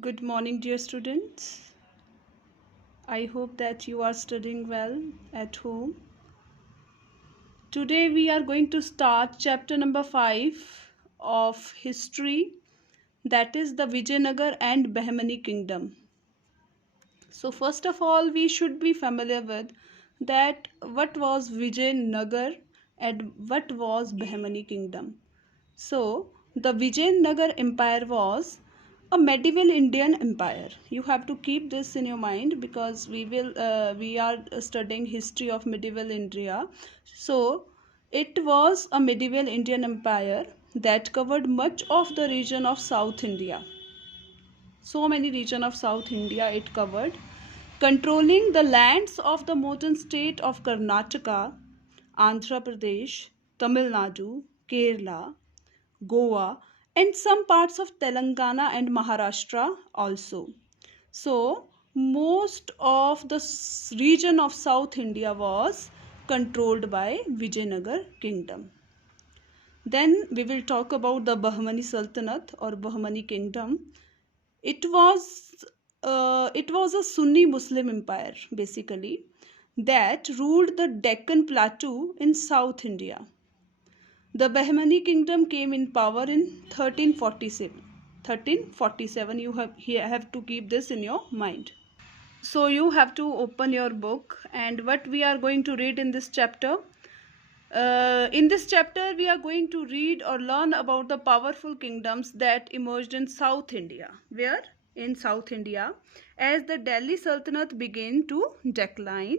Good morning, dear students. I hope that you are studying well at home. Today we are going to start chapter number 5 of history, that is the Vijaynagar and Behmani kingdom. So first of all, we should be familiar with that what was Vijaynagar and what was Behmani kingdom. So, the Vijaynagar Empire was a medieval Indian empire. You have to keep this in your mind because we are studying history of medieval India. So, it was a medieval Indian empire that covered much of the region of South India. So many region of South India it covered, controlling the lands of the modern state of Karnataka, Andhra Pradesh, Tamil Nadu, Kerala, Goa, and some parts of Telangana and Maharashtra also. So, most of the region of South India was controlled by Vijayanagar kingdom. Then we will talk about the Bahmani Sultanate or Bahmani kingdom. It was a Sunni Muslim empire basically that ruled the Deccan Plateau in South India. The Behmani kingdom came in power in 1347. 1347, you have to keep this in your mind. So you have to open your book, and what we are going to read in this chapter. In this chapter, we are going to read or learn about the powerful kingdoms that emerged in South India. Where? In South India, as the Delhi Sultanate began to decline,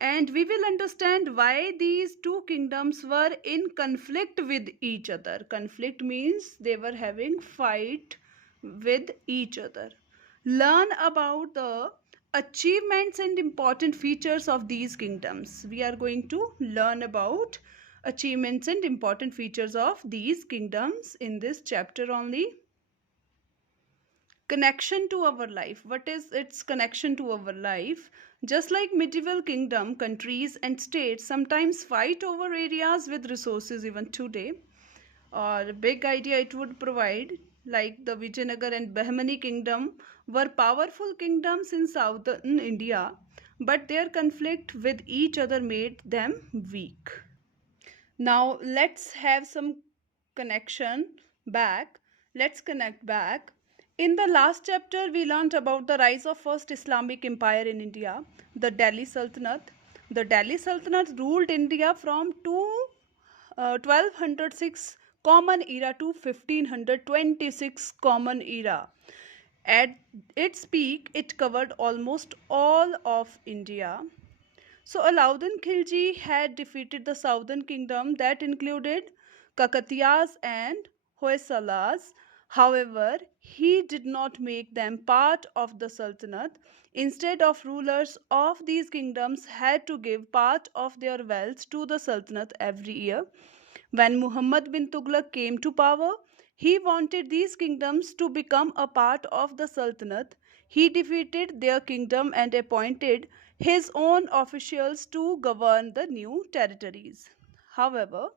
and we will understand why these two kingdoms were in conflict with each other. Conflict means they were having fight with each other. Learn about the achievements and important features of these kingdoms. We are going to learn about achievements and important features of these kingdoms in this chapter only. Connection to our life. What is its connection to our life? Just like medieval kingdom, countries and states sometimes fight over areas with resources even today, or a big idea it would provide, like the Vijayanagar and Behmani kingdom were powerful kingdoms in southern India, but their conflict with each other made them weak. Now let's have some connection back. Let's connect back. In the last chapter, we learned about the rise of first Islamic empire in India, the Delhi Sultanate. The Delhi Sultanate ruled India from 1206 Common Era to 1526 Common Era. At its peak, it covered almost all of India. So Alauddin Khilji had defeated the southern kingdom that included Kakatiyas and Hoysalas. However, he did not make them part of the Sultanate. Instead of rulers of these kingdoms had to give part of their wealth to the Sultanate every year. When Muhammad bin Tughlaq came to power, he wanted these kingdoms to become a part of the Sultanate. He defeated their kingdom and appointed his own officials to govern the new territories. However,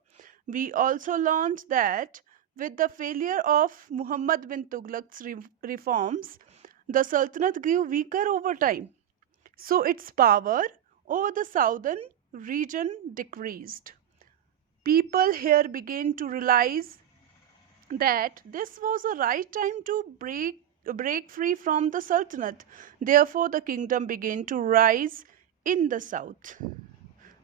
we also learned that with the failure of Muhammad bin Tughlaq's reforms, the Sultanate grew weaker over time. So its power over the southern region decreased. People here began to realize that this was a right time to break free from the sultanate. Therefore the kingdom began to rise in the south.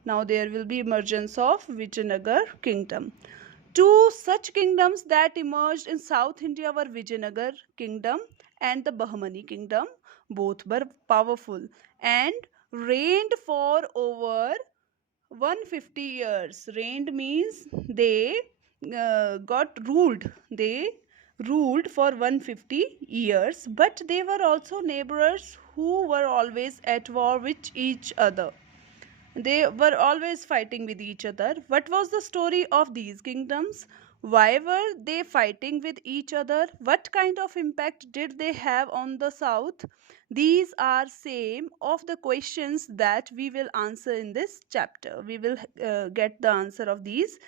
Now there will be emergence of Vijayanagar kingdom. Two such kingdoms that emerged in South India were Vijayanagar kingdom and the Bahmani kingdom. Both were powerful and reigned for over 150 years. Reigned means they got ruled. They ruled for 150 years, but they were also neighbors who were always at war with each other. They were always fighting with each other. What was the story of these kingdoms? Why were they fighting with each other? What kind of impact did they have on the south? These are same of the questions that we will answer in this chapter. We will get the answer of these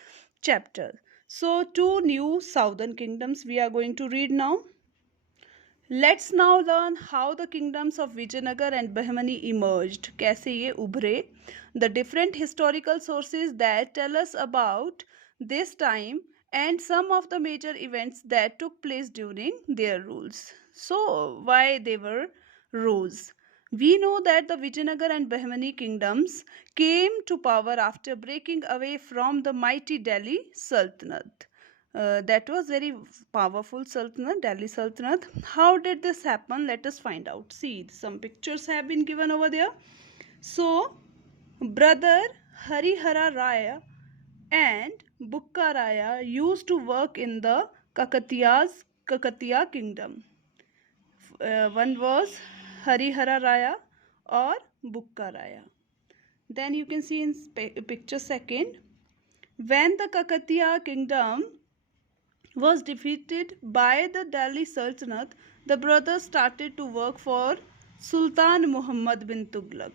chapters. So two new southern kingdoms we are going to read now. Let's now learn how the kingdoms of Vijayanagar and Behmani emerged. कैसे ये उभरे? The different historical sources that tell us about this time and some of the major events that took place during their rules. So, why they were rose? We know that the Vijayanagar and Behmani kingdoms came to power after breaking away from the mighty Delhi Sultanate. That was very powerful Sultanate, Delhi Sultanate. How did this happen? Let us find out. See, some pictures have been given over there. So, brother Harihara Raya and Bukka Raya used to work in the Kakatiya kingdom. One was Harihara Raya or Bukka Raya. Then you can see in picture second, when the Kakatiya kingdom was defeated by the Delhi Sultanate, the brothers started to work for Sultan Muhammad bin Tughlaq.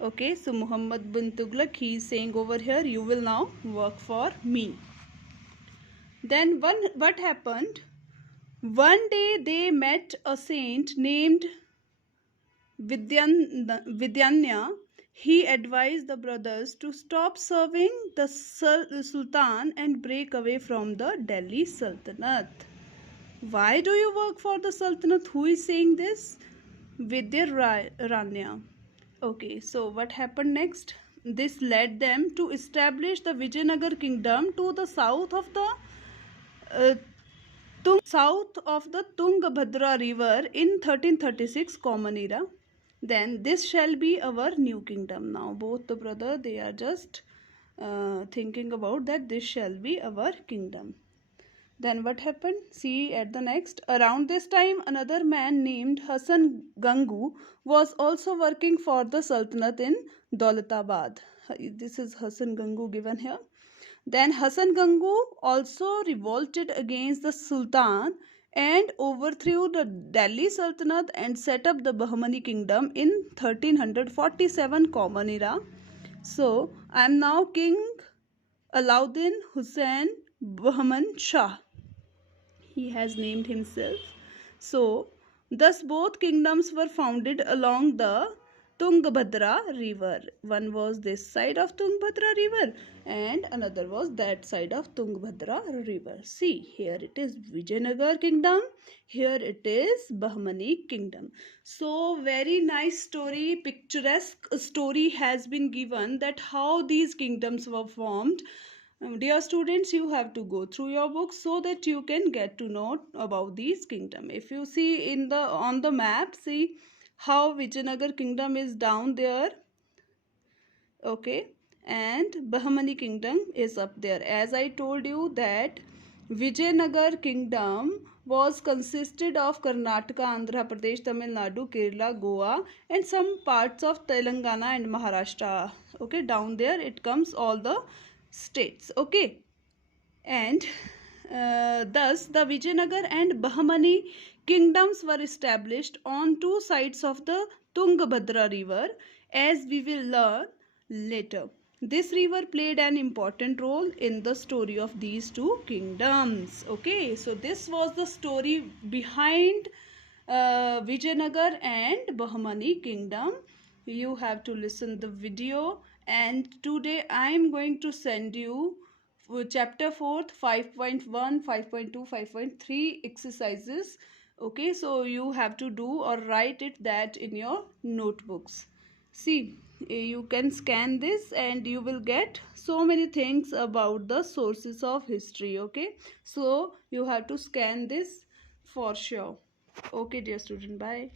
Okay, so Muhammad bin Tughlaq, he is saying over here, you will now work for me. Then what happened? One day they met a saint named Vidyanya. He advised the brothers to stop serving the Sultan and break away from the Delhi Sultanate. Why do you work for the Sultanate? Who is saying this? Vidyaranya. Okay, so what happened next? This led them to establish the Vijayanagar kingdom to the south of the uh, Tungabhadra river in 1336 Common Era. Then this shall be our new kingdom. Now both the brother, they are just thinking about that this shall be our kingdom. Then what happened? See at the next. Around this time, another man named Hassan Gangu was also working for the Sultanate in Daulatabad. This is Hassan Gangu given here. Then Hassan Gangu also revolted against the Sultan and overthrew the Delhi Sultanate and set up the Behmani kingdom in 1347 Common Era. So, I am now King Alauddin Hussain Bahman Shah. He has named himself. So, thus both kingdoms were founded along the Tungabhadra river. One was this side of Tungabhadra river and another was that side of Tungabhadra river. See, here it is Vijayanagar kingdom, here it is Bahmani kingdom. So, very nice story, picturesque story has been given that how these kingdoms were formed. Dear students, you have to go through your books so that you can get to know about these kingdom. If you see in the on the map, see how Vijayanagar kingdom is down there. Okay, and Bahmani kingdom is up there. As I told you that Vijayanagar kingdom was consisted of Karnataka, Andhra Pradesh, Tamil Nadu, Kerala, Goa and some parts of Telangana and Maharashtra. Okay, down there it comes all the states. Okay, and thus the Vijayanagar and Bahmani kingdoms were established on two sides of the Tungabhadra river, as we will learn later. This river played an important role in the story of these two kingdoms. Okay, so this was the story behind Vijayanagar and Bahmani kingdom. You have to listen the video, and today I am going to send you chapter 4th 5.1 5.2 5.3 exercises. Okay, so you have to do or write it that in your notebooks. See, you can scan this and you will get so many things about the sources of history. Okay, so you have to scan this for sure. Okay, dear student, bye.